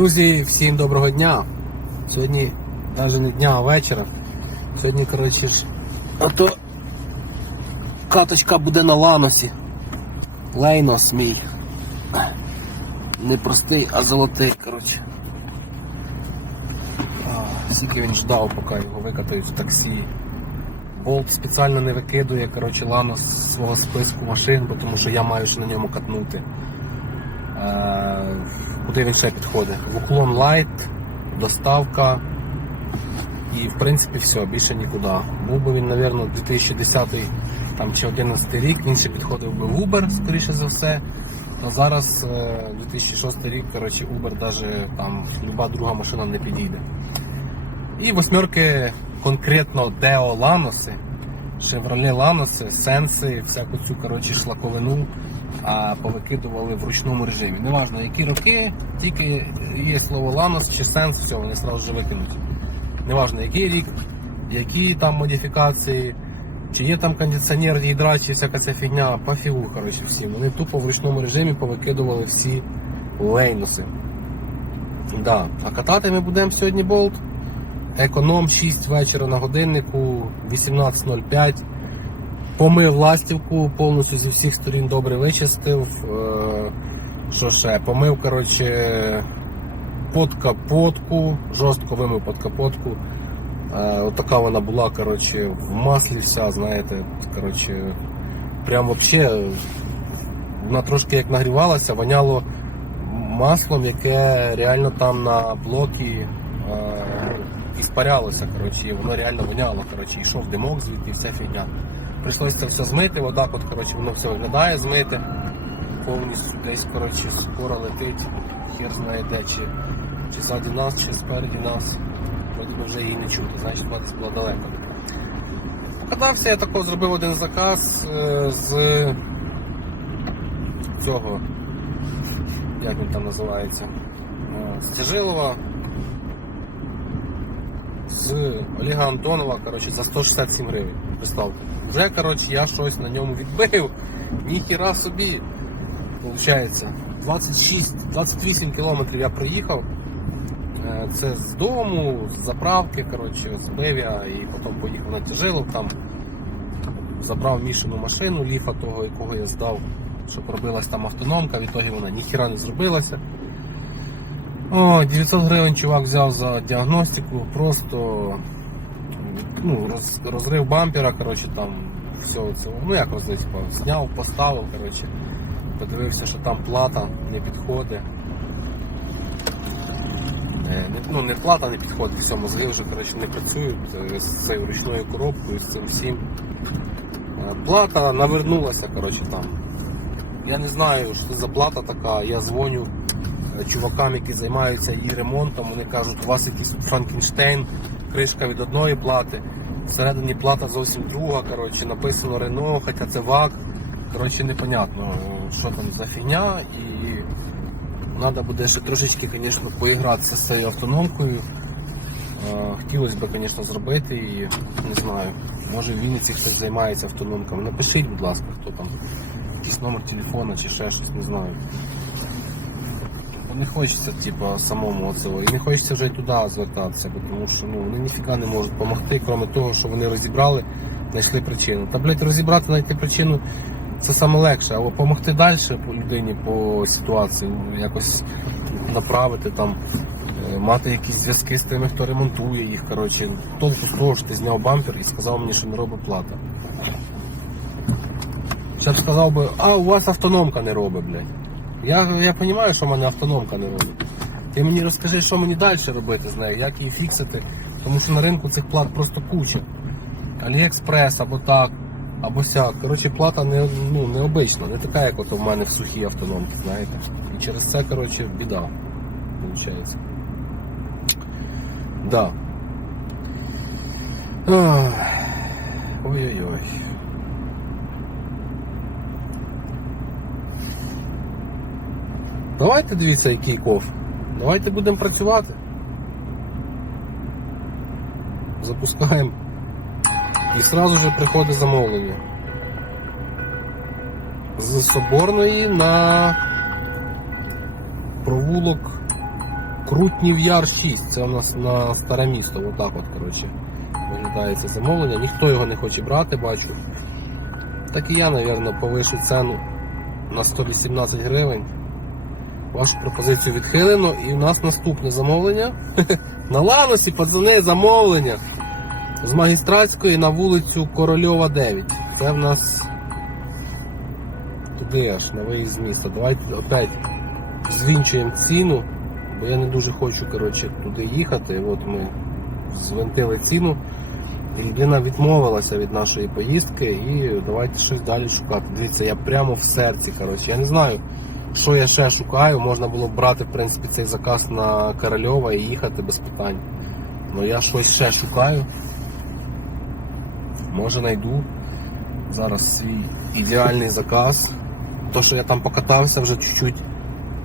Друзі, всім доброго дня. Сьогодні навіть не дня, а вечора. Сьогодні, коротше ж, а то каточка буде на ланосі. Лейнос мій. Не простий, а золотий, коротше. Скільки він ждав, поки його викатають в таксі. Болт спеціально не викидує, коротше, ланос з свого списку машин, тому що я маю ще на ньому катнути. Е, Куди він ще підходить? В уклон лайт, доставка і в принципі все, більше нікуди. Був би він, мабуть, 2010 там, чи 11 рік, він ще підходив би в Uber, скоріше за все. А зараз е, 2006 рік, коротше, Uber навіть там люба друга машина не підійде. І восьмерки конкретно Deo Lanos, Chevrolet Lanos, Сенси, всяку цю коротше, шлаковину а повикидували в ручному режимі. Неважно які роки, тільки є слово Lanos чи Sense, все, вони одразу ж викинуть. Неважно який рік, які там модифікації, чи є там кондиціонер, гідра, чи всяка ця фігня, пофігу, коротше, всі. Вони тупо в ручному режимі повикидували всі лейнуси. Да. А катати ми будемо сьогодні болт. Економ 6 вечора на годиннику, 18.05. Помив ластівку, повністю зі всіх сторін добре вичистив. Е, Що ще? Помив, коротше, под капотку, жорстко вимив под капотку. Е, Отака вона була, коротше, в маслі вся, знаєте, коротше, прям вообще вона трошки як нагрівалася, воняло маслом, яке реально там на блокі е, іспарялося, коротше, воно реально воняло, коротше, йшов димок звідти і вся фігня. Прийшлося це все змити, отак от, коротше, воно все виглядає змити. Повністю десь, коротше, скоро летить, хер знає де, чи, чи ззаді нас, чи спереді нас. Вроді би вже її не чути, значить вона була далеко. Покатався, я тако зробив один заказ е, з цього, як він там називається, е, з з Олега Антонова коротше, за 167 гривень. Представте. Вже коротше, я щось на ньому відбив. Ніхіра собі. Получається, 26-28 кілометрів я проїхав. Е, Це з дому, з заправки, коротше, збив я і потім поїхав на Тяжилов, там забрав мішану машину, ліфа того, якого я здав, щоб робилась там автономка, в ітогі вона ніхіра не зробилася. О, 900 гривень чувак взяв за діагностику, просто ну, роз, розрив бампера, коротше, там все це, ну як розрив, типу, зняв, поставив, коротше, подивився, що там плата не підходить. Е, Ну, не плата не підходить, все, мозги вже коротше, не працюють е, з цією ручною коробкою, з цим всім. Е, Плата навернулася, коротше, там. Я не знаю, що це за плата така, я дзвоню чувакам, які займаються її ремонтом, вони кажуть, у вас якийсь Франкенштейн, кришка від одної плати, всередині плата зовсім друга, коротше, написано Рено, хоча це ВАК. Коротше, непонятно, що там за фігня і треба буде ще трошечки, звісно, поігратися з цією автономкою. Е, Хотілося б, звісно, зробити і не знаю, може в Вінниці хтось займається автономками. Напишіть, будь ласка, хто там, якийсь номер телефона чи ще щось, не знаю. Не хочеться, типу, самому оцього. І не хочеться вже туди звертатися, тому що ну, вони ніфіга не можуть допомогти, крім того, що вони розібрали, знайшли причину. Та, блядь, розібрати, знайти причину це саме легше, а допомогти далі по людині, по ситуації, якось направити там, е, мати якісь зв'язки з тими, хто ремонтує їх. Коротше, толку з того, що ти зняв бампер і сказав мені, що не робить плата. Ще б сказав би, а у вас автономка не робить, блядь. Я, я розумію, що в мене автономка не робить. Ти мені розкажи, що мені далі робити з нею, як її фіксити, тому що на ринку цих плат просто куча. Аліекспрес або так, або сяк. Коротше, плата не, ну, необична, не така, як от у мене в сухій автономці, знаєте. І через це, коротше, біда. Виходить. Да. Ой-ой-ой. Давайте дивіться, який коф. Давайте будемо працювати. Запускаємо. І одразу же приходить замовлення. З Соборної на провулок Крутнів Яр 6, це у нас на старе місто, отак от, коротше, виглядає це замовлення. Ніхто його не хоче брати, бачу. Так і я, мабуть, повишу ціну на 118 гривень. Вашу пропозицію відхилено і у нас наступне замовлення. На Ланосі, пацани, замовлення. З магістратської на вулицю Корольова 9. Це в нас туди аж на виїзд з міста. Давайте опять звінчуємо ціну, бо я не дуже хочу коротше, туди їхати. От ми звинтили ціну. І людина відмовилася від нашої поїздки і давайте щось далі шукати. Дивіться, я прямо в серці. Коротше. Я не знаю, що я ще шукаю. Можна було б брати в принципі, цей заказ на Корольова і їхати без питань. Ну я щось ще шукаю. Може знайду зараз свій ідеальний заказ. То, що я там покатався вже чуть-чуть.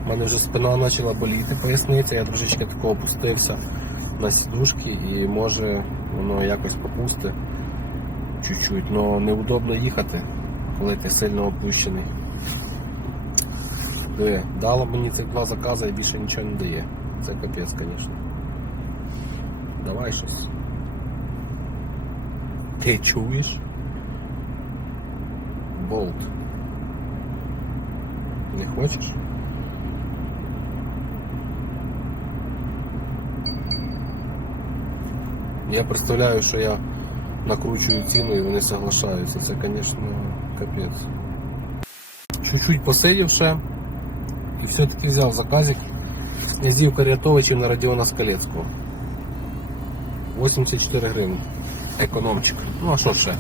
У мене вже спина почала боліти, поясниця, я трошечки такого опустився на сідушки і може воно якось попусти чуть-чуть, але неудобно їхати, коли ти сильно опущений. Диви, дало мені цих два закази і більше нічого не дає. Це капець, звісно. Давай щось. Ти чуєш? Болт. Не хочеш? Я представляю, що я накручую ціну і вони соглашаються. Це, звісно, капець. Чуть-чуть посидів ще і все-таки взяв заказик князів Карятовичів на Радіона Скалецького. 84 гривні. Економчик. Ну а що ще?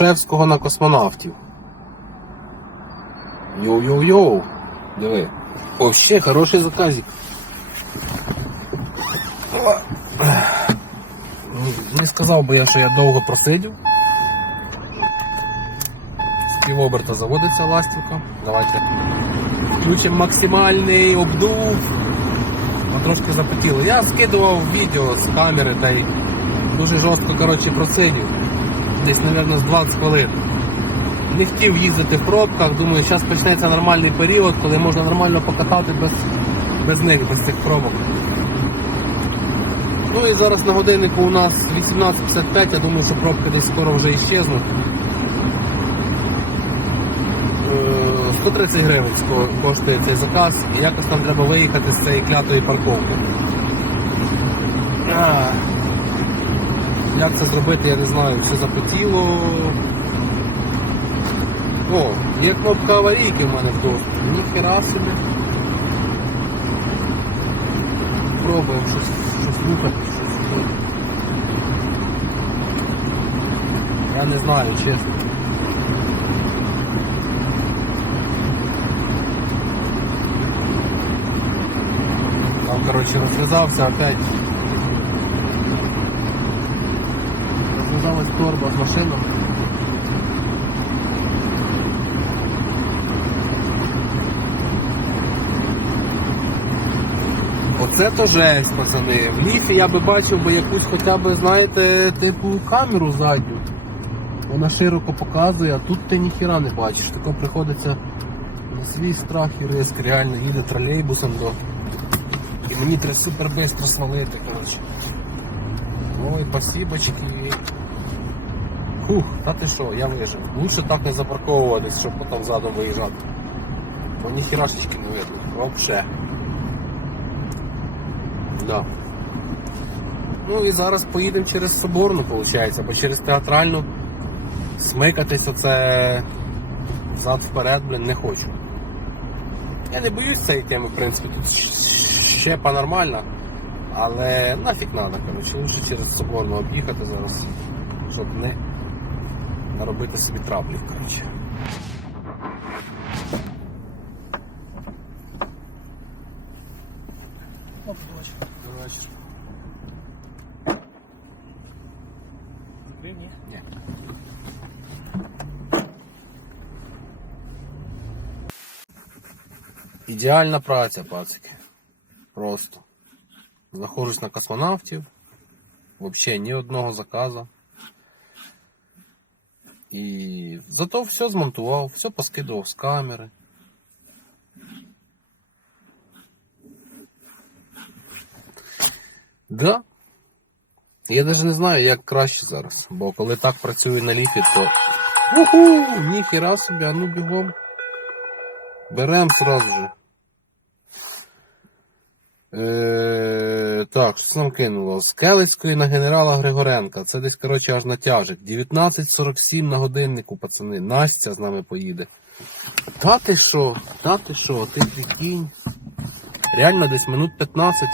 Грушевського на космонавтів. Йоу-йоу-йоу. Диви. О, ще хороший заказик. Не сказав би я, що я довго просидів. З півоберта заводиться ластівка. Давайте включимо максимальний обдув. А трошки запотіло. Я скидував відео з камери та й дуже жорстко коротше, просидів. Десь, мабуть, з 20 хвилин. Не хотів їздити в пробках, думаю, зараз почнеться нормальний період, коли можна нормально покатати без, без них, без цих пробок. Ну і зараз на годиннику у нас 18.55, я думаю, що пробки десь скоро вже іщезнуть. Е, 130 гривень коштує цей заказ, і якось нам треба виїхати з цієї клятої парковки. Як це зробити, я не знаю, все запотіло. О, є кнопка аварійки в мене в доступі. Ніхера собі. Пробуємо щось, щось рухати, щось. Я не знаю, чесно. Там, короче, розв'язався опять. Розв'язалась торба з машиною. Оце то жесть, пацани. В ліфі я би бачив би якусь хоча б, знаєте, типу камеру задню. Вона широко показує, а тут ти ніхіра не бачиш. Тако приходиться на свій страх і риск. Реально їде тролейбусом до. І мені треба супер швидко свалити, коротше. Ой, спасибочки. Фух, та ти що, я вижив. Лучше так не запарковуватись, щоб потім задом виїжджати. Бо ніхірашечки не видно. Вообще. Да. Ну і зараз поїдемо через Соборну, виходить, бо через театральну смикатися це зад вперед, блін, не хочу. Я не боюсь цієї теми, в принципі, тут щепа нормальна, але нафіг надо, коротше, лучше через Соборну об'їхати зараз, щоб не наробити собі траблів, коротше. Оп, бачу. Добрий вечір. Закрив, ні? Ні. Ідеальна праця, пацики. Просто. Знаходжусь на космонавтів. Взагалі ні одного заказу. І зато все змонтував, все поскидував з камери. Да. Я навіть не знаю, як краще зараз. Бо коли так працюю на ліфі, то. Уху! Ніхіра собі, а ну бігом. Берем сразу же. Е, так, що нам кинуло? З Келицької на генерала Григоренка. Це десь, коротше, аж натяжик. 19.47 на годиннику, пацани. Настя з нами поїде. Та ти що? Та ти що? Ти прикинь. Реально десь минут 15.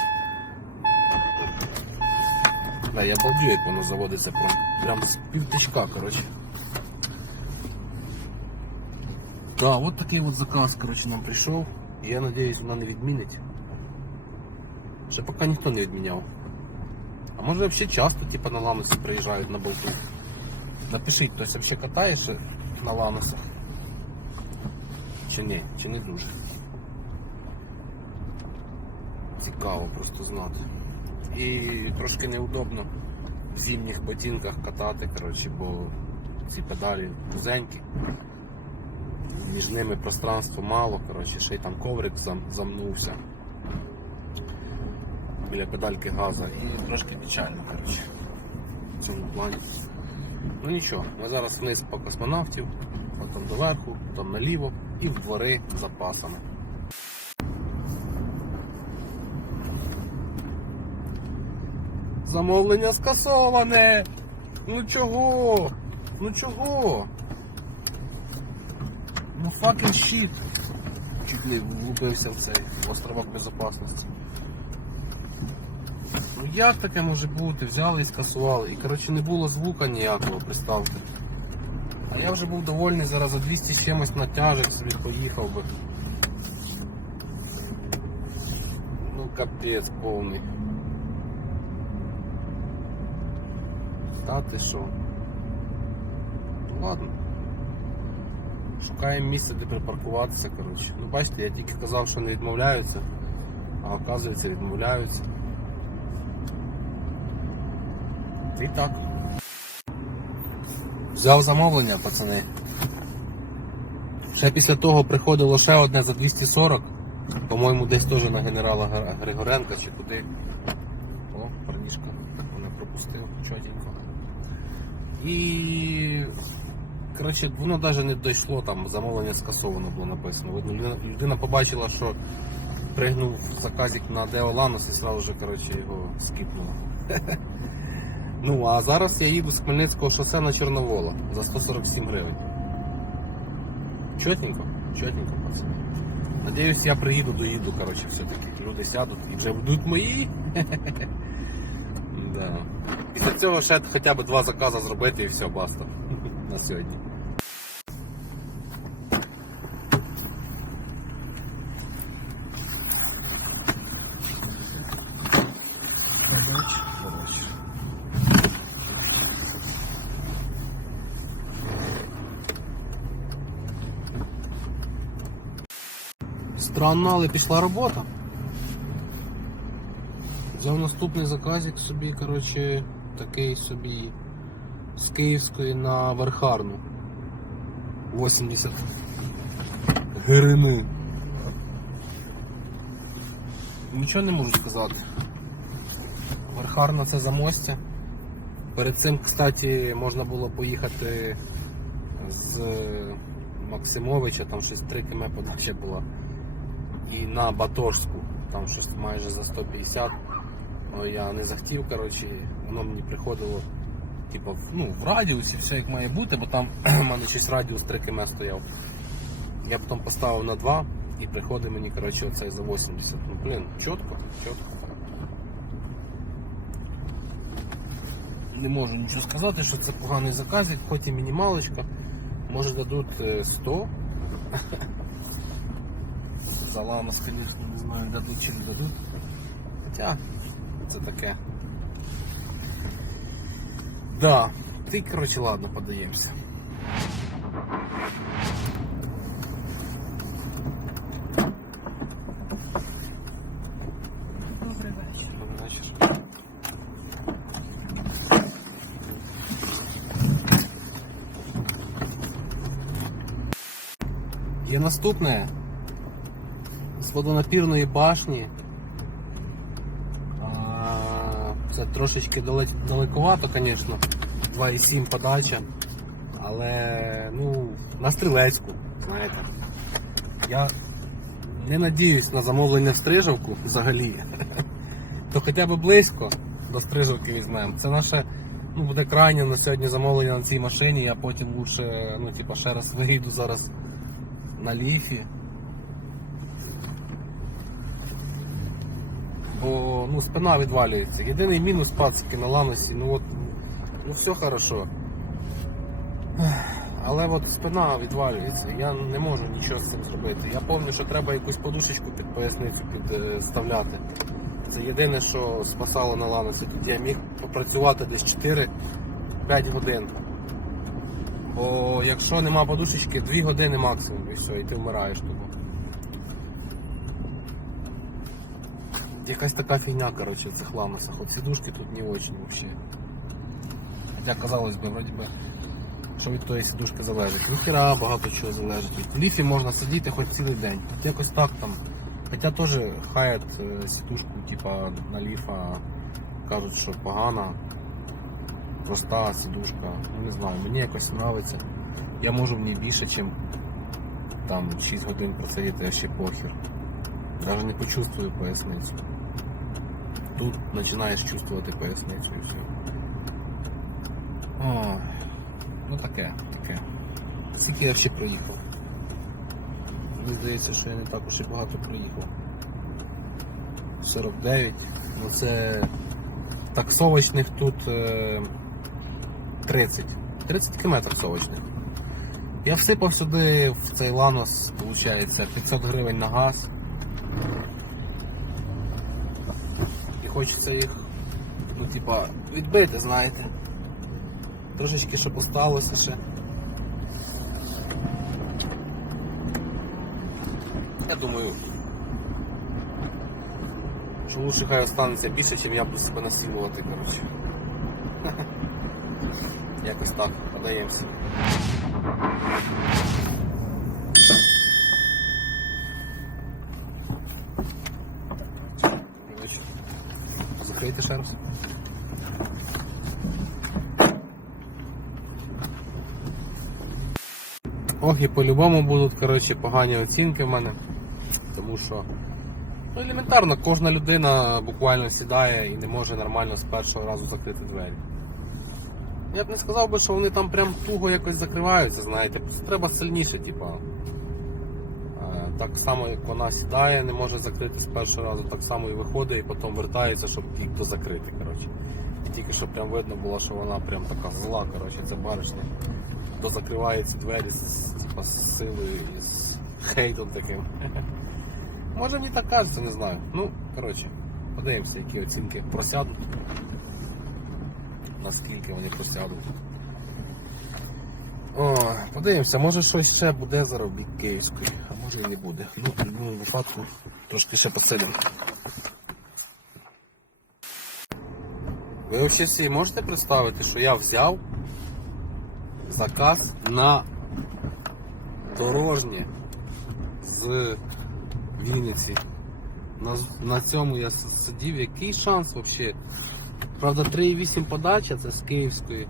Да, я балдю, як воно заводиться прям, прям з півтичка, коротше. Да, от такий от заказ, коротше, нам прийшов. І я надіюсь, вона не відмінить. Ще поки ніхто не відміняв. А може взагалі часто, типу, на ламусі приїжджають на болту. Напишіть, хтось взагалі катає ще на ламусах. Чи ні, чи не дуже. Цікаво просто знати. І трошки неудобно в зимніх ботинках катати, коротше, бо ці педалі вузенькі. Між ними пространства мало, коротше, ще й там коврик зам, замнувся біля педальки газа і трошки печально, коротше, в цьому плані. Ну нічого, ми зараз вниз по космонавтів, потім доверху, потім наліво і в двори запасами. Замовлення скасоване! Ну чого? Ну чого? Ну fucking shit. Чуть не влупився в цей островок безопасності. Ну як таке може бути? Взяли і скасували. І коротше не було звука ніякого, представте. А я вже був довольний зараз за 200 з чимось натяжок собі поїхав би. Ну капець повний. Та ти що? Ну ладно. Шукаємо місце, де припаркуватися, коротше. Ну бачите, я тільки казав, що не відмовляються, а оказується відмовляються. І так. Взяв замовлення, пацани. Ще після того приходило ще одне за 240. По-моєму, десь теж на генерала Григоренка чи куди. О, парнішка, мене пропустив, чотенько. І. Коротше, воно навіть не дійшло, там замовлення скасовано було написано. Видно, людина, побачила, що пригнув заказик на Деоланус і одразу же, коротше, його скіпнула. Ну, а зараз я їду з Хмельницького шосе на Чорновола за 147 гривень. Чотненько, чотненько, пацани. Надіюсь, я приїду, доїду, коротше, все-таки. Люди сядуть і вже будуть мої. Да. Після цього ще хоча б два закази зробити і все, баста. На сьогодні. Странно, але пішла робота. Взяв наступний заказик собі, коротше, такий собі з Київської на Верхарну. 80 гривни. Нічого не можу сказати. Верхарна це замостя. Перед цим, кстати, можна було поїхати з Максимовича, там щось 3 км подача була. І на Батошську, там щось майже за 150. Ну, я не захотів, коротше, воно мені приходило типу, ну, в радіусі, все як має бути, бо там в мене щось радіус 3 км стояв. Я потім поставив на 2 і приходить мені коротше, оцей за 80. Ну, блін, чітко, чітко. Не можу нічого сказати, що це поганий заказик, хоч і мінімалочка. Може дадуть е, 100. За ламас, звісно, не знаю, дадуть чи не дадуть. Хоча це таке. Да. Ти, коротше, ладно, подаємося. Добрий вечір. Добрий вечір. Є наступне. Водонапірної башні. Це трошечки далековато, звісно. 2,7 подача. Але ну, на стрілецьку, знаєте. Я не надіюсь на замовлення в стрижавку взагалі. То хоча б близько до стрижавки візьмемо. Це наше ну, буде крайнє на сьогодні замовлення на цій машині, я потім лучше, ну, типа, ще раз вийду зараз на ліфі. Бо ну, спина відвалюється. Єдиний мінус пацики на ланосі, ну от ну все хорошо. Але от спина відвалюється, я не можу нічого з цим зробити. Я пам'ятаю, що треба якусь подушечку під поясницю підставляти. Це єдине, що спасало на ланосі. Тут я міг попрацювати десь 4-5 годин. Бо якщо нема подушечки, 2 години максимум і все, і ти вмираєш тому. Якась така фігня, коротше, в цих ланосах. От сідушки тут не очень вообще. Хоча казалось би, вроді би, що від тої сідушки залежить. Ніхіра багато чого залежить. В ліфі можна сидіти хоч цілий день. Тут якось так там. Хоча теж хаят е, сідушку, типа на ліфа кажуть, що погана, проста сідушка. Ну не знаю, мені якось подобається. Я можу в ній більше, ніж там 6 годин просидіти, я ще похер. Навіть не почувствую поясницю. Тут починаєш чувствувати поясницю і все. О, ну таке, таке. Скільки я ще проїхав? Мені здається, що я не так уж і багато проїхав. 49. Ну це таксовочних тут е, 30. 30 км таксовочних. Я всипав сюди в цей ланос, виходить, 500 гривень на газ. Хочеться їх, ну, типа, відбити, знаєте. Трошечки щоб осталося ще. Я думаю, що лучше хай останеться більше, ніж я буду себе насилувати, коротше. Якось так, подаємося. Коротше, Закрийте ще раз. Ох, і по-любому будуть коротше, погані оцінки в мене. Тому що ну, елементарно кожна людина буквально сідає і не може нормально з першого разу закрити двері. Я б не сказав би, що вони там прям туго якось закриваються, знаєте, просто треба сильніше, типа. Е, Так само, як вона сідає, не може закрити з першого разу, так само і виходить, і потім вертається, щоб їх дозакрити. Коротше. І тільки що прям видно було, що вона прям така зла, коротше, це баришня. Дозакриває ці двері з, типа, з силою і з хейтом таким. Може мені так кажеться, не знаю. Ну, коротше, подивимося, які оцінки просядуть. Наскільки вони просядуть. О, подивимося, може щось ще буде заробіть київської, а може і не буде. Ну, в будь-якому випадку трошки ще посидимо. Ви взагалі всі можете представити, що я взяв заказ на дорожнє з Вінниці. На, на цьому я сидів. Який шанс взагалі? Правда, 3,8 подача, це з Київської.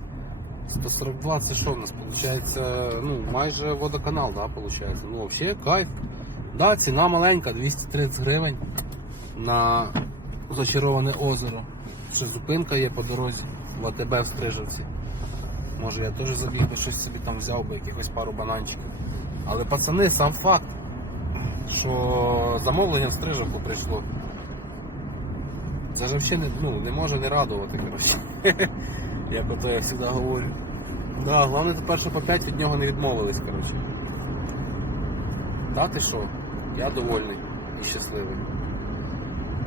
142 це що в нас виходить? Ну, майже водоканал, да, виходить. Ну, взагалі, кайф. Да, ціна маленька, 230 гривень на зачароване озеро. Ще зупинка є по дорозі в АТБ в Стрижівці. Може я теж забіг би щось собі там взяв би, якихось пару бананчиків. Але пацани, сам факт, що замовлення в Стрижівку прийшло. Це ж взагалі не, ну, не може не радувати, коротше. Як ото я завжди говорю. Да, головне що по 5 від нього не відмовились, коротше. Та ти що? Я довольний і щасливий.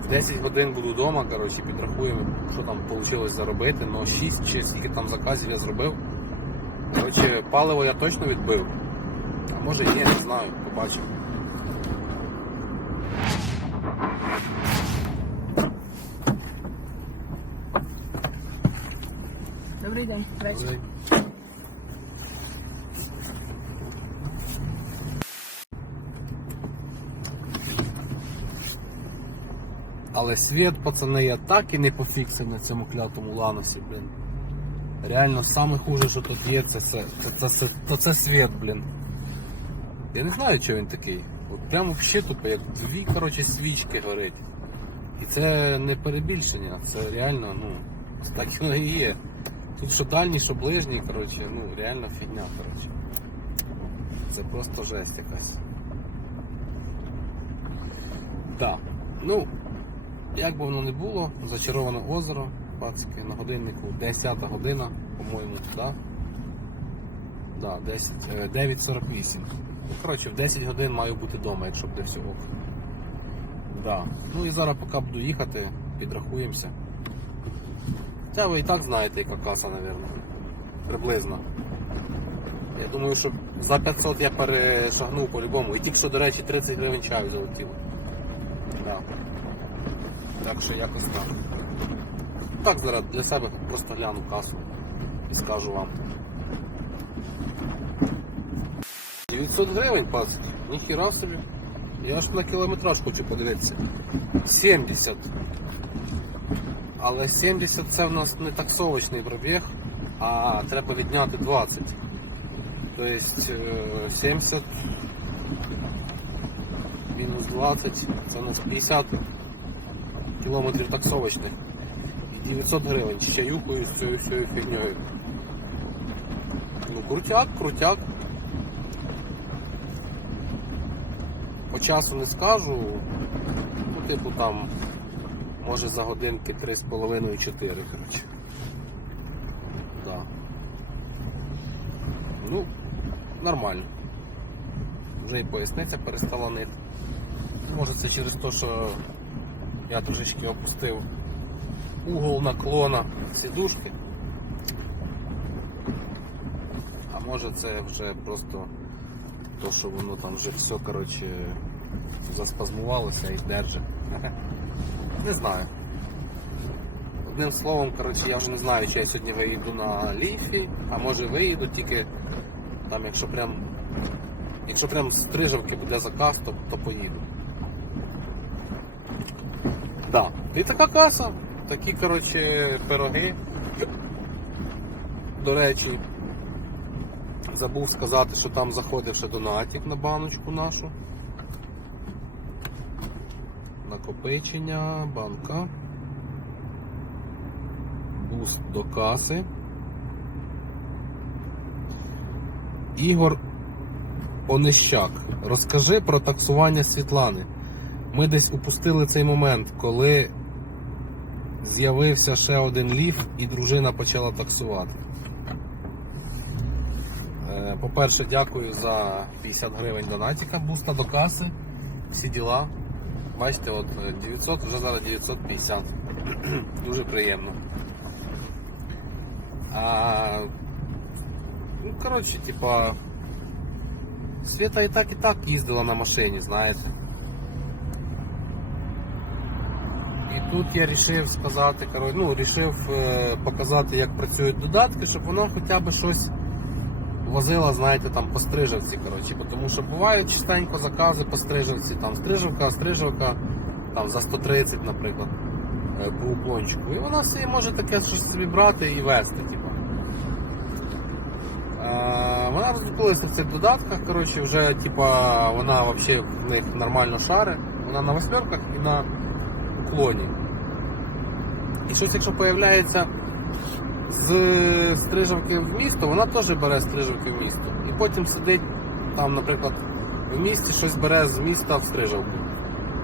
10 годин буду вдома, коротше, підрахуємо, що там вийшло заробити. Ну 6 чи скільки там заказів я зробив. Коротше, паливо я точно відбив. А може і ні, не знаю, побачимо. Добрий день, речі. Але світ, пацани, я так і не пофіксив на цьому клятому ланосі, блін. Реально, саме хуже, що тут є, це, це, це, це, це, то це світ, блін. Я не знаю, чого він такий. От прямо взагалі тупо, як дві, коротше, свічки горить. І це не перебільшення, це реально, ну, так воно і є. Тут що дальній, що ближній, коротше, ну, реально фігня, коротше. Це просто жесть якась. Так. Ну, як би воно не було, зачароване озеро, пацки, на годиннику 10 година, по-моєму, да? Да, 10, е, 9.48. Ну, коротше, в 10 годин маю бути вдома, якщо буде все ок. Да. Ну і зараз поки буду їхати, підрахуємося. Та ви і так знаєте, яка каса, мабуть. Приблизно. Я думаю, що за 500 я перешагнув по-любому. І тільки що, до речі, 30 гривень чаю залетіло. Да. Так що якось так. Так зараз для себе просто гляну касу і скажу вам. 900 гривень, пацики, ніхіра собі. Я ж на кілометраж хочу подивитися. 70. Але 70 це в нас не таксовочний пробіг, а треба відняти 20. Тобто е, 70 мінус 20, це у нас 50 кілометрів таксовочних. І 900 гривень з чаюкою з цією всією фігньою. Ну, крутяк, крутяк. По часу не скажу. Ну, типу там, може за годинки 3,5-4, коротше. Да. Ну, нормально. Вже і поясниця перестала нити. Може це через те, що я трошечки опустив угол наклона сідушки. А може це вже просто то, що воно там вже все коротше, заспазмувалося і держить. Не знаю. Одним словом, коротше, я вже не знаю, чи я сьогодні виїду на ліфі, а може виїду тільки там, якщо прям якщо прям з Стрижавки буде заказ, то, то поїду. Да. І така каса, такі, коротше, пироги. До речі, забув сказати, що там заходив ще донатик на баночку нашу. Накопичення, банка. Буст до каси. Ігор Онищак. Розкажи про таксування Світлани. Ми десь упустили цей момент, коли з'явився ще один ліфт і дружина почала таксувати. Е, По-перше, дякую за 50 гривень донатіка, буста до каси, всі діла. Бачите, от е, 900, вже зараз 950. Дуже приємно. А, ну, коротше, типа, Свята і так і так їздила на машині, знаєте. І тут я вирішив сказати, ну, вирішив е, показати, як працюють додатки, щоб вона хоча б щось возила, знаєте, там по стрижавці, коротше. Тому що бувають частенько закази по стрижавці, там стрижавка, стрижавка, там за 130, наприклад, е, по уклончику. І вона собі може таке щось собі брати і вести, типу. Е, Вона розкупилася в цих додатках, коротше, вже типа, вона взагалі в них нормально шари. Вона на восьмерках і на уклоні. І щось, якщо появляється з стрижавки в місто, вона теж бере стрижавки в місто. І потім сидить там, наприклад, в місті щось бере з міста в стрижавку.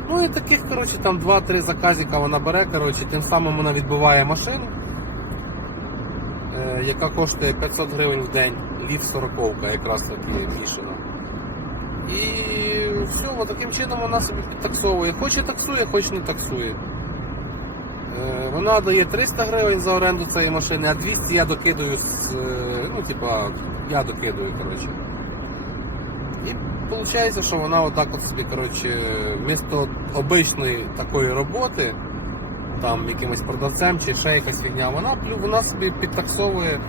Ну і таких, коротше, там 2-3 заказика вона бере, коротше, тим самим вона відбиває машину, е, яка коштує 500 гривень в день, літ 40 якраз таки рішена. І все, таким чином вона собі підтаксовує. Хоче таксує, хоче не таксує. Е, Вона дає 300 гривень за оренду цієї машини, а 200 я докидаю з. е, Ну, типа, я докидаю, коротше. І виходить, що вона отак от собі, коротше, вмісто обичної такої роботи, там якимось продавцем чи ще якась фігня, вона, вона собі підтаксовує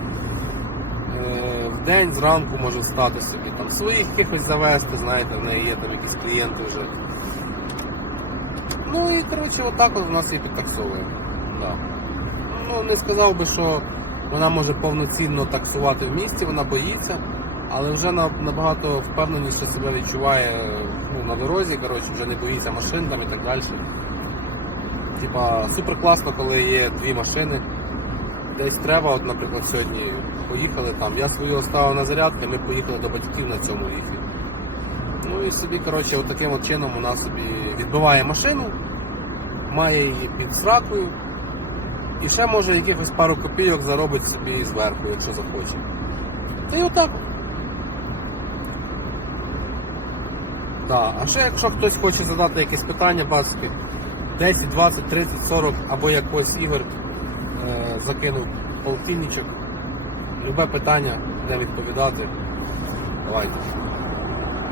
е, в день зранку може встати собі, там своїх якихось завести, знаєте, в неї є там якісь клієнти вже. Ну і коротше, отак от у нас її підтаксовує. Да. Ну, не сказав би, що вона може повноцінно таксувати в місті, вона боїться, але вже набагато впевненіше себе відчуває ну, на дорозі, коротше, вже не боїться машин там і так далі. Типа, супер класно, коли є дві машини. Десь треба, от, наприклад, сьогодні поїхали там. Я свою оставив на зарядку, ми поїхали до батьків на цьому їхали. Ну і собі, коротше, от таким от чином вона собі відбиває машину, має її під сракою, і ще може якихось пару копійок заробить собі зверху, якщо захоче. Та й отак. Да. А ще якщо хтось хоче задати якесь питання, пасики, 10, 20, 30, 40 або якось ігор е, закинув полтинничок. Любе питання, де відповідати. Давайте.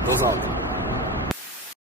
До завтра.